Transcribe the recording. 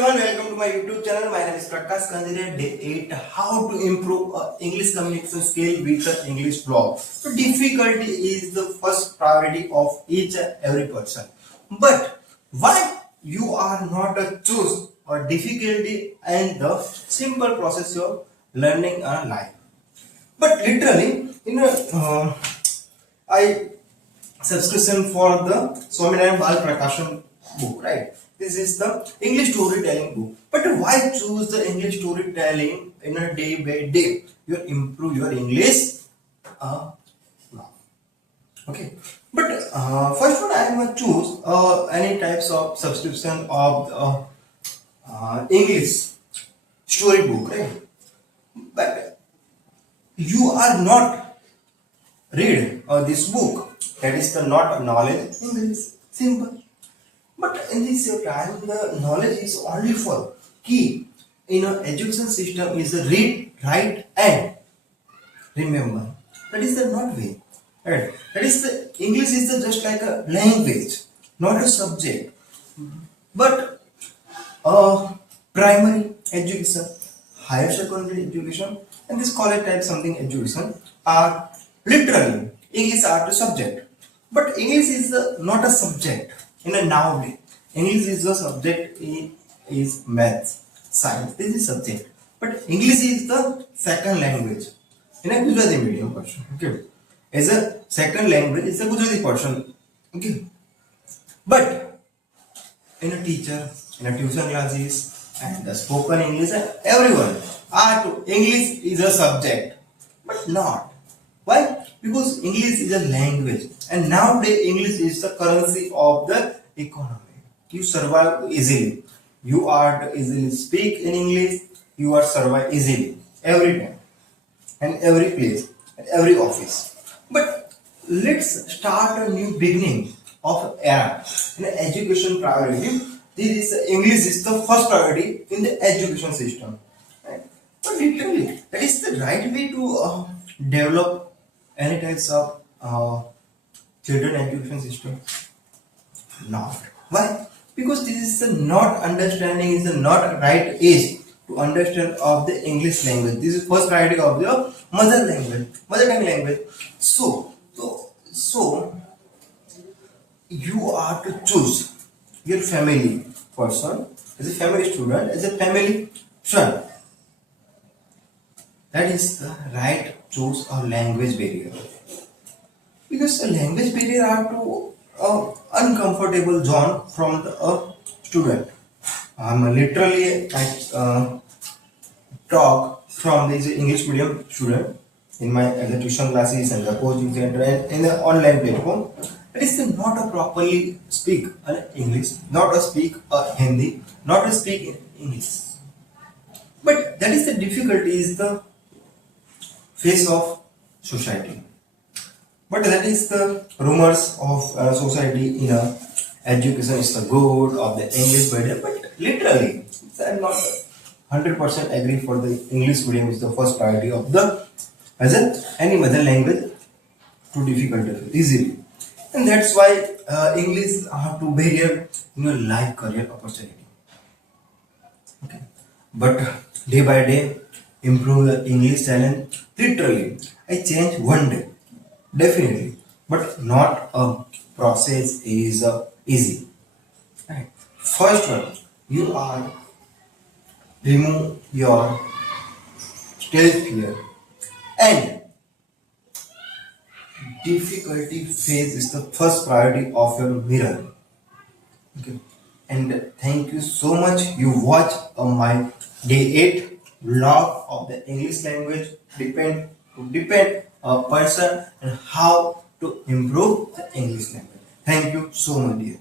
everyone, welcome to my YouTube channel. My name is Prakash Kanjire. Day 8, how to improve English communication skill with the English blog. So difficulty is the first priority of each and every person. But why you are not a choose or difficulty and the simple process of learning a life. But literally, I subscription for the Swaminarayan Bal Prakasham book, right? This is the English storytelling book. But why choose the English storytelling in a day by day? You improve your English now. Okay. But first one, I am going to choose any types of subscription of English storybook, right? But you are not read this book. That is the not knowledge English. Simple. But in this time, the knowledge is only for key in an education system is the read, write, and remember. That is the not way. Right? That is the English is the just like a language, not a subject. But primary education, higher secondary education, and this college type something education are literally English are the subject. But English is not a subject in a nowadays. English is the subject is maths, science. This is subject. But English is the second language in a Gujarati medium person. Okay. As a second language, it's a Gujarati person. Okay. But in a teacher, in a tuition classes, and the spoken English, and everyone are to English is a subject, but not. Why? Because English is a language, and nowadays English is the currency of the economy. You survive easily. You are to easily speak in English. You are survive easily every time and every place and every office. But let's start a new beginning of era in the education priority. This is English is the first priority in the education system. Right? But literally, that is the right way to develop any types of children education system? Not. Why? Because this is the not understanding is the not right age to understand of the English language. This is first priority of your mother tongue language. So you are to choose your family person as a family student, as a family son. That is the right choose a language barrier. Because the language barrier are to uncomfortable zone from the student. Literally I talk from this English medium student in my tuition classes and the coaching center and in the online platform. It is not a properly speak English, not a speak Hindi, not a speak in English. But that is the difficulty is the face of society. But that is the rumors of society in education is the good of the English medium. But literally, I am not 100% agree for the English medium is the first priority of the as any mother language too difficult easily. And that's why English are to barrier in your life career opportunity. Okay. But day by day, improve the English talent. Literally, I change one day, definitely, but not a process is easy. Right. First one, you are remove your stage fear and difficulty phase is the first priority of your mirror. Okay. And thank you so much. You watch my day 8 vlog of the English language depend a person and how to improve the English language. Thank you so much, dear.